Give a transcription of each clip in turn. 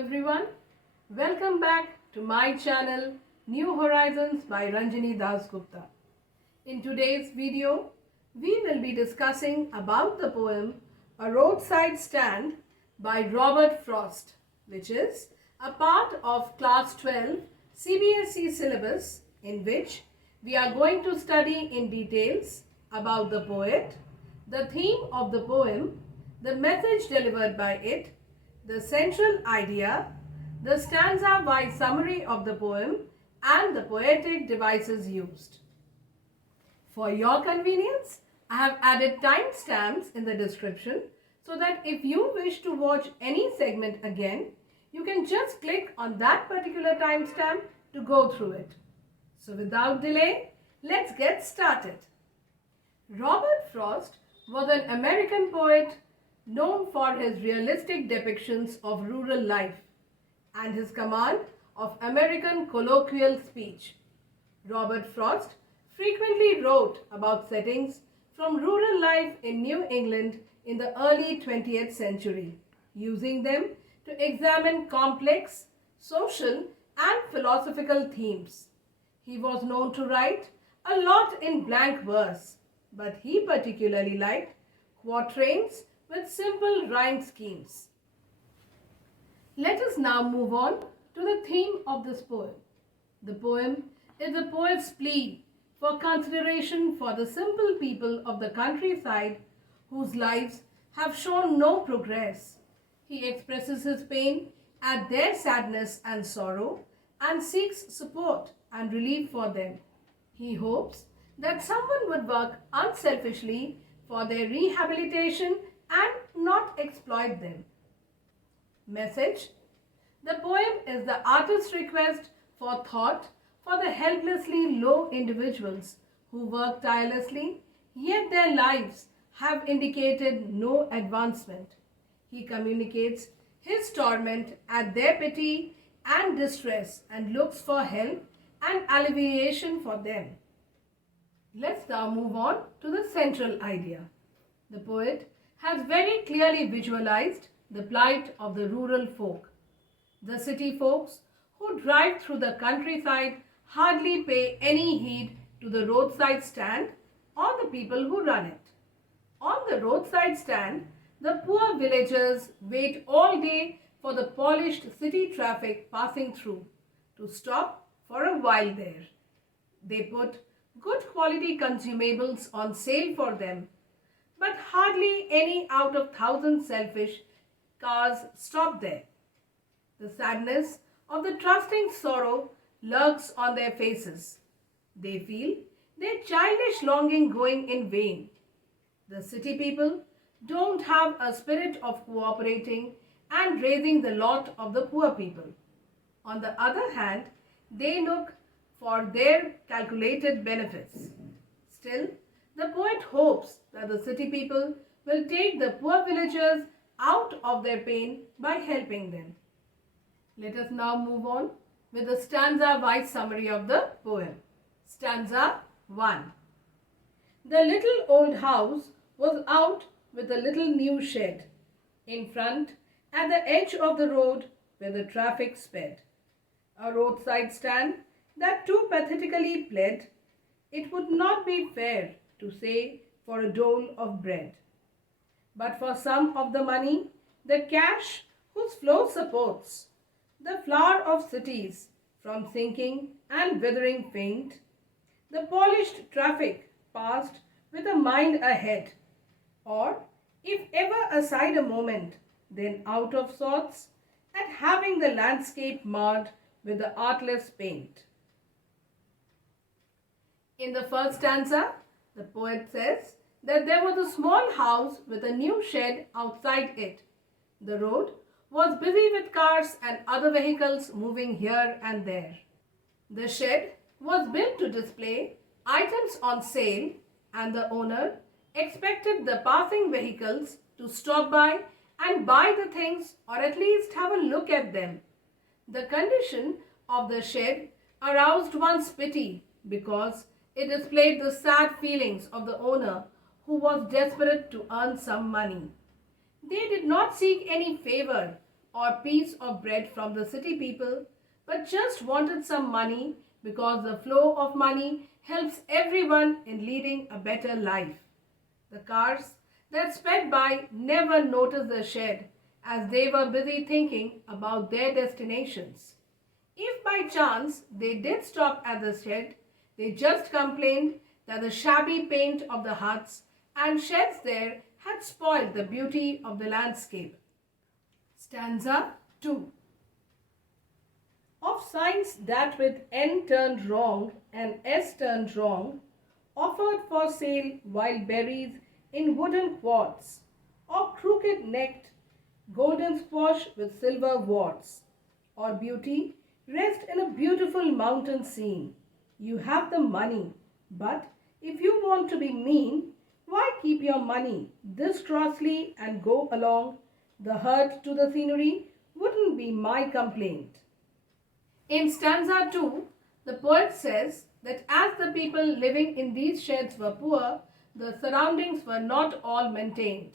everyone, welcome back to my channel New Horizons by Ranjini Dasgupta. In today's video, we will be discussing about the poem A Roadside Stand by Robert Frost, which is a part of Class 12 CBSE Syllabus, in which we are going to study in details about the poet, the theme of the poem, the message delivered by it, the central idea, the stanza-wise summary of the poem, and the poetic devices used. For your convenience, I have added timestamps in the description so that if you wish to watch any segment again, you can just click on that particular timestamp to go through it. So without delay, let's get started. Robert Frost was an American poet known for his realistic depictions of rural life and his command of American colloquial speech. Robert Frost frequently wrote about settings from rural life in New England in the early 20th century, using them to examine complex social and philosophical themes. He was known to write a lot in blank verse, but he particularly liked quatrains with simple rhyme schemes. Let us now move on to the theme of this poem. The poem is the poet's plea for consideration for the simple people of the countryside whose lives have shown no progress. He expresses his pain at their sadness and sorrow and seeks support and relief for them. He hopes that someone would work unselfishly for their rehabilitation and not exploit them. Message: the poem is the artist's request for thought for the helplessly low individuals who work tirelessly, yet their lives have indicated no advancement. He communicates his torment at their pity and distress and looks for help and alleviation for them. Let's now move on to the central idea. The poet has very clearly visualized the plight of the rural folk. The city folks who drive through the countryside hardly pay any heed to the roadside stand or the people who run it. On the roadside stand, the poor villagers wait all day for the polished city traffic passing through to stop for a while there. They put good quality consumables on sale for them, but hardly any out of 1,000 selfish cars stop there. The sadness of the trusting sorrow lurks on their faces. They feel their childish longing going in vain. The city people don't have a spirit of cooperating and raising the lot of the poor people. On the other hand, they look for their calculated benefits. Still, the poet hopes that the city people will take the poor villagers out of their pain by helping them. Let us now move on with the stanza-wise summary of the poem. Stanza 1. The little old house was out with a little new shed. In front, at the edge of the road where the traffic sped. A roadside stand that too pathetically pled, it would not be fair to say for a dole of bread. But for some of the money, the cash whose flow supports the flower of cities from sinking and withering faint, the polished traffic passed with a mind ahead, or if ever aside a moment, then out of sorts at having the landscape marred with the artless paint. In the first stanza, the poet says that there was a small house with a new shed outside it. The road was busy with cars and other vehicles moving here and there. The shed was built to display items on sale, and the owner expected the passing vehicles to stop by and buy the things or at least have a look at them. The condition of the shed aroused one's pity because it displayed the sad feelings of the owner who was desperate to earn some money. They did not seek any favor or piece of bread from the city people, but just wanted some money because the flow of money helps everyone in leading a better life. The cars that sped by never noticed the shed as they were busy thinking about their destinations. If by chance they did stop at the shed, they just complained that the shabby paint of the huts and sheds there had spoiled the beauty of the landscape. Stanza 2. Of signs that with N turned wrong and S turned wrong, offered for sale wild berries in wooden quads, or crooked-necked golden squash with silver warts, or beauty rest in a beautiful mountain scene. You have the money, but if you want to be mean, why keep your money this crossly and go along? The hurt to the scenery wouldn't be my complaint. In stanza 2, the poet says that as the people living in these sheds were poor, the surroundings were not all maintained.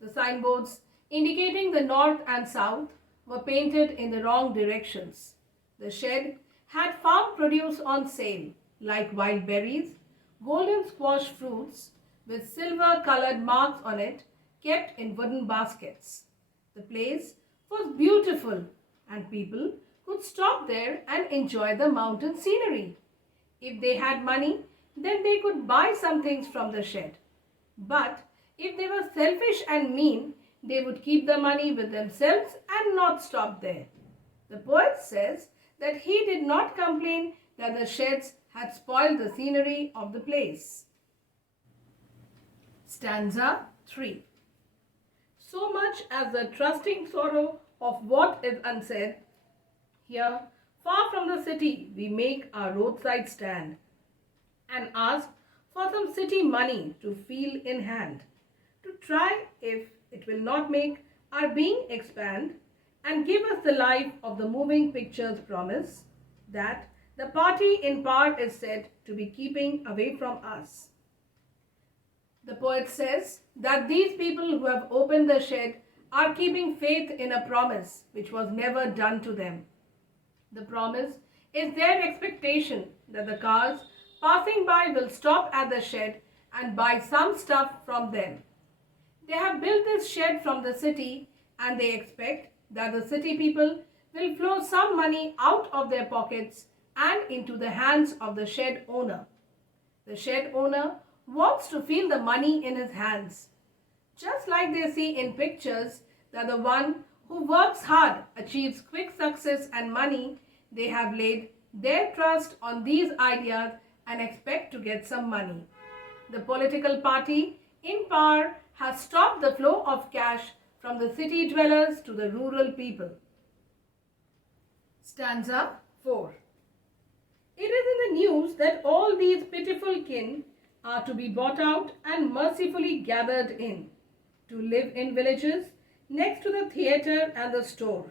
The signboards indicating the north and south were painted in the wrong directions. The shed had farm produce on sale, like wild berries, golden squash fruits with silver-colored marks on it, kept in wooden baskets. The place was beautiful and people could stop there and enjoy the mountain scenery. If they had money, then they could buy some things from the shed. But if they were selfish and mean, they would keep the money with themselves and not stop there. The poet says that he did not complain that the sheds had spoiled the scenery of the place. Stanza 3. So much as the trusting sorrow of what is unsaid, here, far from the city, we make our roadside stand and ask for some city money to feel in hand, to try if it will not make our being expand and give us the life of the moving pictures promise that the party in power is said to be keeping away from us. The poet says that these people who have opened the shed are keeping faith in a promise which was never done to them. The promise is their expectation that the cars passing by will stop at the shed and buy some stuff from them. They have built this shed from the city and they expect that the city people will flow some money out of their pockets and into the hands of the shed owner. The shed owner wants to feel the money in his hands, just like they see in pictures that the one who works hard achieves quick success and money. They have laid their trust on these ideas and expect to get some money. The political party in power has stopped the flow of cash from the city dwellers to the rural people. Stanza 4. It is in the news that all these pitiful kin are to be bought out and mercifully gathered in, to live in villages next to the theatre and the store,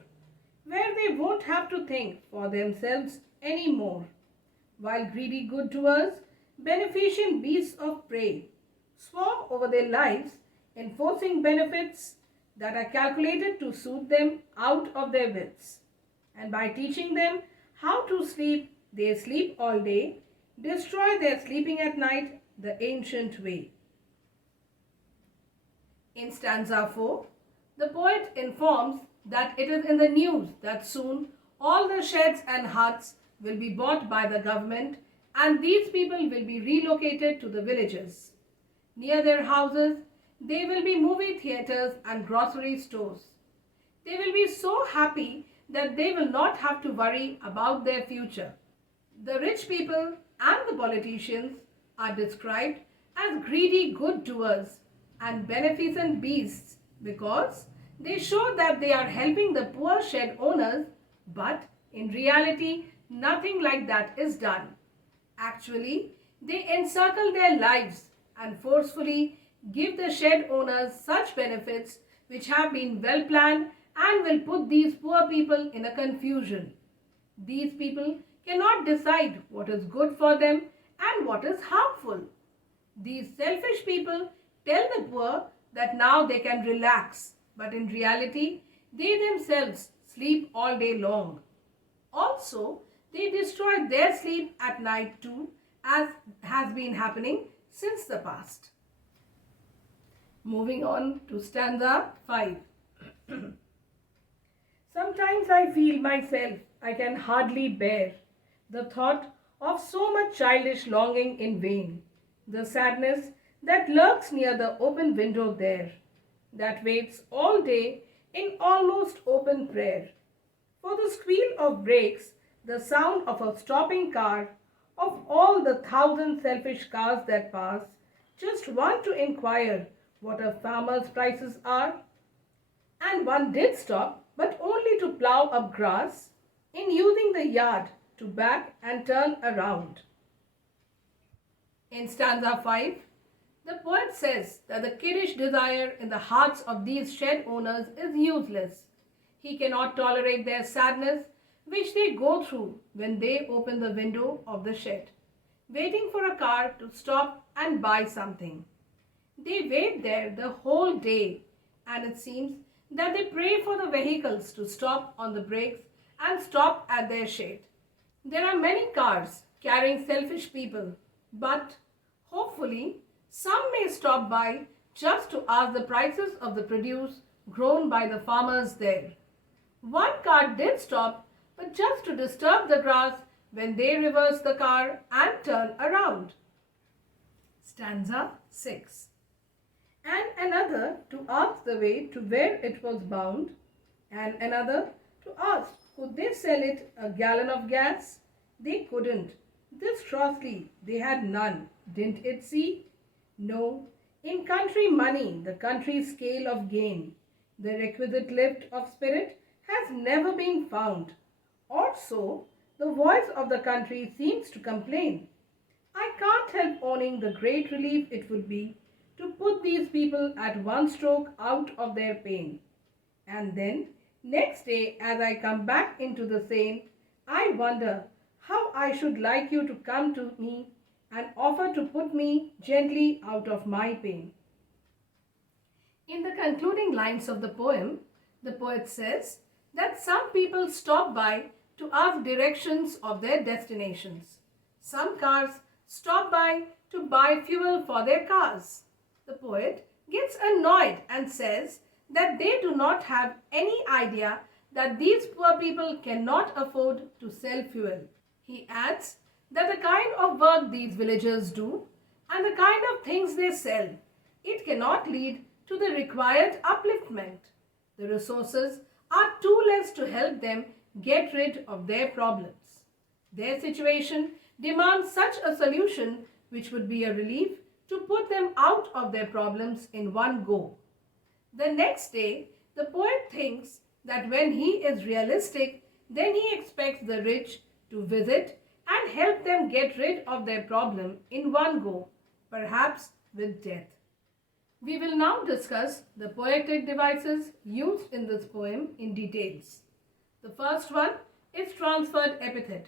where they won't have to think for themselves any more, while greedy good doers, beneficent beasts of prey, swarm over their lives, enforcing benefits that are calculated to suit them out of their wits. And by teaching them how to sleep, they sleep all day, destroy their sleeping at night the ancient way. In stanza 4, the poet informs that it is in the news that soon all the sheds and huts will be bought by the government and these people will be relocated to the villages. Near their houses, there will be movie theatres and grocery stores. They will be so happy that they will not have to worry about their future. The rich people and the politicians are described as greedy good doers and beneficent beasts because they show that they are helping the poor shed owners, but in reality, nothing like that is done. Actually, they encircle their lives and forcefully give the shed owners such benefits which have been well planned and will put these poor people in a confusion. These people cannot decide what is good for them and what is harmful. These selfish people tell the poor that now they can relax, but in reality, they themselves sleep all day long. Also, they destroy their sleep at night too, as has been happening since the past. Moving on to stanza 5. Sometimes I feel myself I can hardly bear the thought of so much childish longing in vain, the sadness that lurks near the open window there, that waits all day in almost open prayer. For the squeal of brakes, the sound of a stopping car, of all the thousand selfish cars that pass, just one to inquire what a farmer's prices are. And one did stop, but only to plough up grass, in using the yard to back and turn around. In stanza 5, the poet says that the kiddish desire in the hearts of these shed owners is useless. He cannot tolerate their sadness, which they go through when they open the window of the shed, waiting for a car to stop and buy something. They wait there the whole day, and it seems that they pray for the vehicles to stop on the brakes and stop at their shade. There are many cars carrying selfish people, but hopefully some may stop by just to ask the prices of the produce grown by the farmers there. One car did stop, but just to disturb the grass when they reverse the car and turn around. Stanza 6. And another to ask the way to where it was bound, and another to ask could they sell it a gallon of gas? They couldn't. This Crossley, they had none, didn't it see? No, in country money, the country scale of gain, the requisite lift of spirit has never been found. Or so the voice of the country seems to complain. I can't help owning the great relief it would be to put these people at one stroke out of their pain. And then, next day as I come back into the sane, I wonder how I should like you to come to me and offer to put me gently out of my pain. In the concluding lines of the poem, the poet says that some people stop by to ask directions of their destinations. Some cars stop by to buy fuel for their cars. The poet gets annoyed and says that they do not have any idea that these poor people cannot afford to sell fuel. He adds that the kind of work these villagers do and the kind of things they sell, it cannot lead to the required upliftment. The resources are too less to help them get rid of their problems. Their situation demands such a solution which would be a relief to put them out of their problems in one go. The next day, the poet thinks that when he is realistic, then he expects the rich to visit and help them get rid of their problem in one go, perhaps with death. We will now discuss the poetic devices used in this poem in details. The first one is transferred epithet.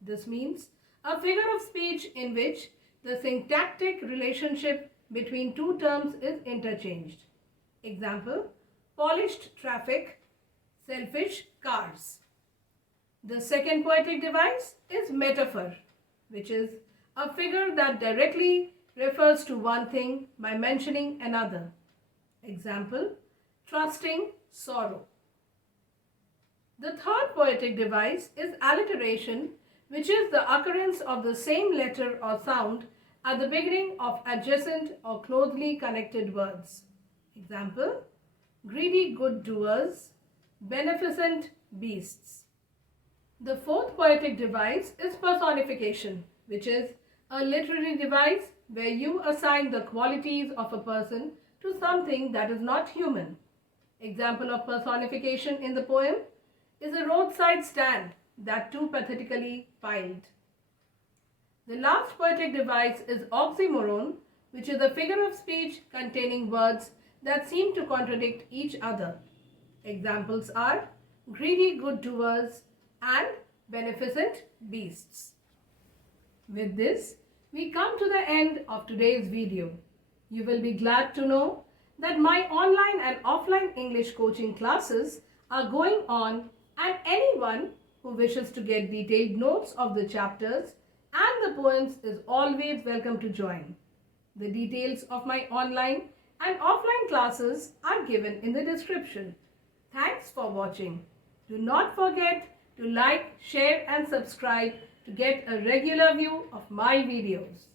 This means a figure of speech in which the syntactic relationship between two terms is interchanged. Example, polished traffic, selfish cars. The second poetic device is metaphor, which is a figure that directly refers to one thing by mentioning another. Example, trusting sorrow. The third poetic device is alliteration, which is the occurrence of the same letter or sound at the beginning of adjacent or closely connected words. Example, greedy good doers, beneficent beasts. The fourth poetic device is personification, which is a literary device where you assign the qualities of a person to something that is not human. Example of personification in the poem is a roadside stand, that too pathetically piled. The last poetic device is oxymoron, which is a figure of speech containing words that seem to contradict each other. Examples are greedy good doers and beneficent beasts. With this, we come to the end of today's video. You will be glad to know that my online and offline English coaching classes are going on, and anyone who wishes to get detailed notes of the chapters and the poems is always welcome to join. The details of my online and offline classes are given in the description. Thanks for watching. Do not forget to like, share and subscribe to get a regular view of my videos.